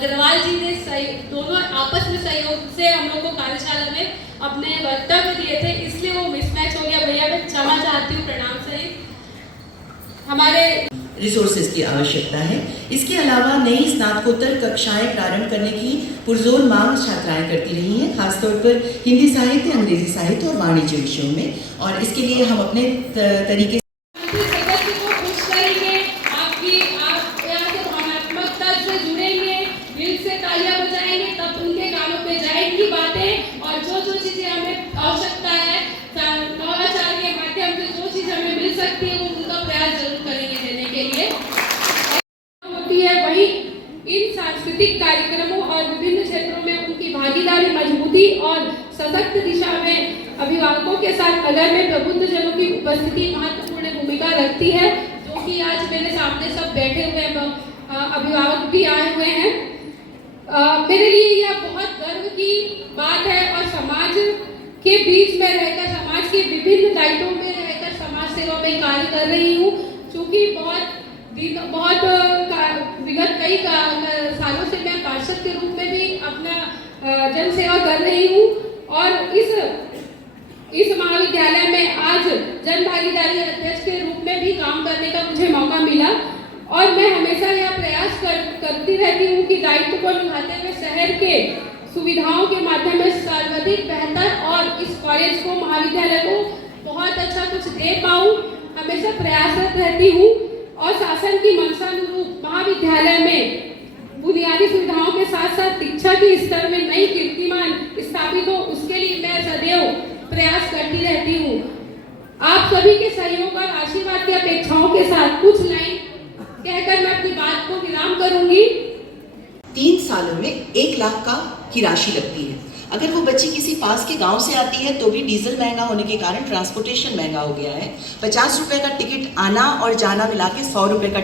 अग्रवाल जी ने दोनों आपस में सहयोग से हम लोग को कार्यशाला में अपने वक्तव्य दिए थे, इसलिए वो मिसमैच हो गया। भैया मैं क्षमा चाहती हूँ, प्रणाम सहित। हमारे रिसोर्सेज की आवश्यकता है। इसके अलावा नई स्नातकोत्तर कक्षाएं प्रारंभ करने की पुरजोर मांग छात्राएं करती रही हैं, खासतौर पर हिंदी साहित्य, अंग्रेजी साहित्य और वाणिज्य विषयों में, और इसके लिए हम अपने तरीके बातें और जो चीजें हमें आवश्यकता है नवाचार के माध्यम से जो चीज हमें मिल सकती है वो उनका प्रयास जरूर करेंगे देने के लिए होती है। वहीं इन सांस्कृतिक कार्यक्रमों और विभिन्न क्षेत्रों में उनकी भागीदारी मजबूती और सशक्त दिशा में अभिभावकों के साथ नगर में प्रबुद्ध जनों की उपस्थिति महत्वपूर्ण भूमिका रखती है, जो कि आज मेरे सामने सब बैठे हुए अभिभावक भी आए हुए हैं। मेरे लिए यह बहुत गर्व की बात है और समाज के बीच में रहकर, समाज के विभिन्न दायित्वों में रहकर समाज सेवा में कार्य कर रही हूँ। चूँकि बहुत विगत कई सालों से मैं पार्षद के रूप में भी अपना जन सेवा कर रही हूँ और इस महाविद्यालय में आज जन भागीदारी अध्यक्ष के रूप में भी काम करने का मुझे मौका मिला। और मैं हमेशा यह प्रयास करती रहती हूँ कि दायित्व को निभाते हुए शहर के सुविधाओं के माध्यम से सर्वाधिक बेहतर और इस कॉलेज को, महाविद्यालय को बहुत अच्छा कुछ दे पाऊँ। हमेशा प्रयासरत रहती हूँ और शासन की मंशानुरूप महाविद्यालय में बुनियादी सुविधाओं के साथ साथ शिक्षा के स्तर में नई कीर्तिमान स्थापित हो, उसके लिए मैं सदैव प्रयास करती रहती हूँ। आप सभी के सहयोग और आशीर्वाद की अपेक्षाओं के साथ कुछ लाइन कहकर मैं अपनी बात को विराम करूंगी। 3 सालों में 1 लाख की राशि लगती है। अगर वो बच्ची किसी पास के गांव से आती है तो भी डीजल महंगा होने के कारण ट्रांसपोर्टेशन महंगा हो गया है। 50 रुपए का टिकट आना और जाना मिला के 100 रुपए का